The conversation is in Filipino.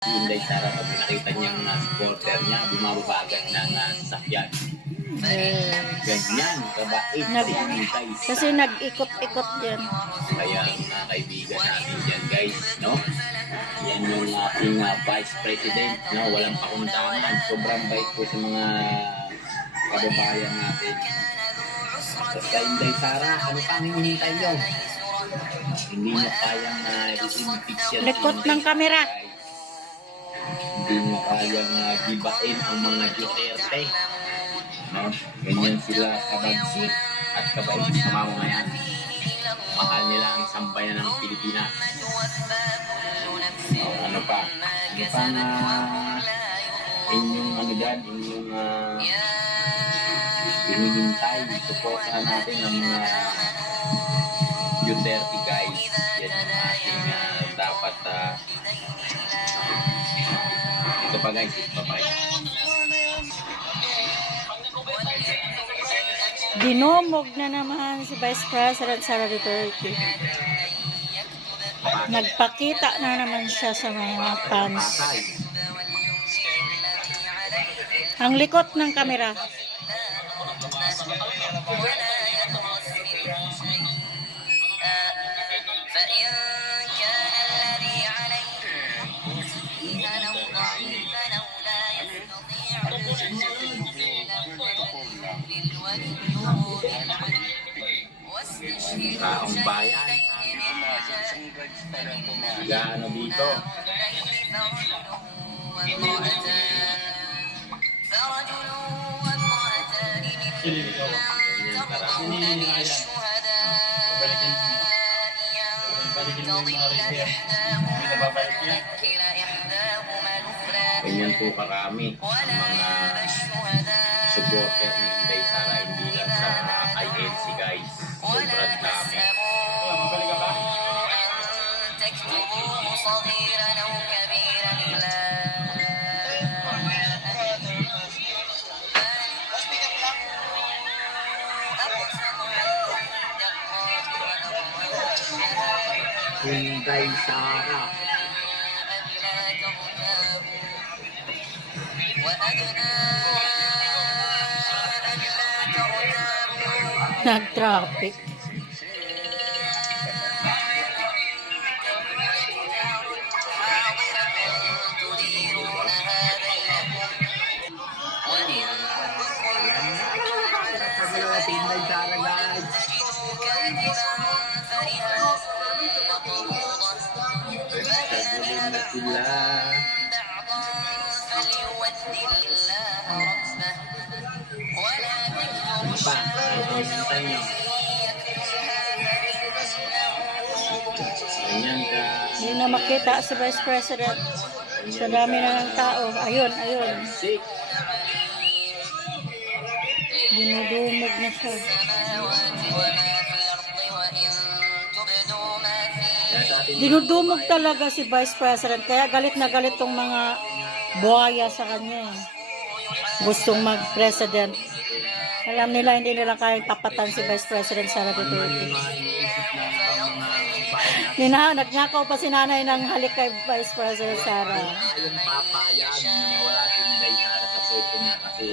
Inday Sara pag nakita niya ang uh, supporter niya, bumababagat ng uh, sasakyan. Eh, Ganyan, kabait Nag- si Inday kasi nag-ikot-ikot yan. Kaya mga kaibigan natin dyan guys, no? Yan yung ating uh, Vice President, no? Walang pakundangan. Sobrang bait po sa mga kababayan natin. Basta Inday Sara, ano pang hinihintay nyo? Hindi nyo kayang uh, yan. Likot ng kamera. Hindi nyo kayang uh, gibain ang mga Duterte. No? Ganyan sila kabagsik at kabait sa mamamayan. Mahal nila ang sambayan ng Pilipinas. Oh, ano pa? Ano pa na inyong ano dyan, inyong uh, hinihintay, supportahan natin ang mga Duterte guys. Yan ang ating uh, dapat uh, pa guys, ito pa guys. Dinomog na naman si Vice President Sara Duterte. Nagpakita na naman siya sa mga fans. Ang likot ng kamera. taong bayan. Gaano dito Ganyan po karami mga supporter ni Inday Sara hindi lang sa mga INC guys. ولا Sobrang dami. تسأموا أن تكتبوه صغيرا أو كبيرا إلى Inday Sara. وأدنى Nag-traffic. Love. pa. Nakikita nyo. Ganyan ka. Hindi na makita si Vice President. Sa dami na ng tao. Ayun, ayun. Sick. Na siya. Dinudumog talaga si Vice President. Kaya galit na galit tong mga buhaya sa kanya. Eh. Gustong mag-president. Alam nila, hindi nila kayang tapatan si Vice President Sara Duterte. Nina, nagnakaw pa si nanay ng halik kay Vice President Sara. Ayun, papayan na wala si kasi kasi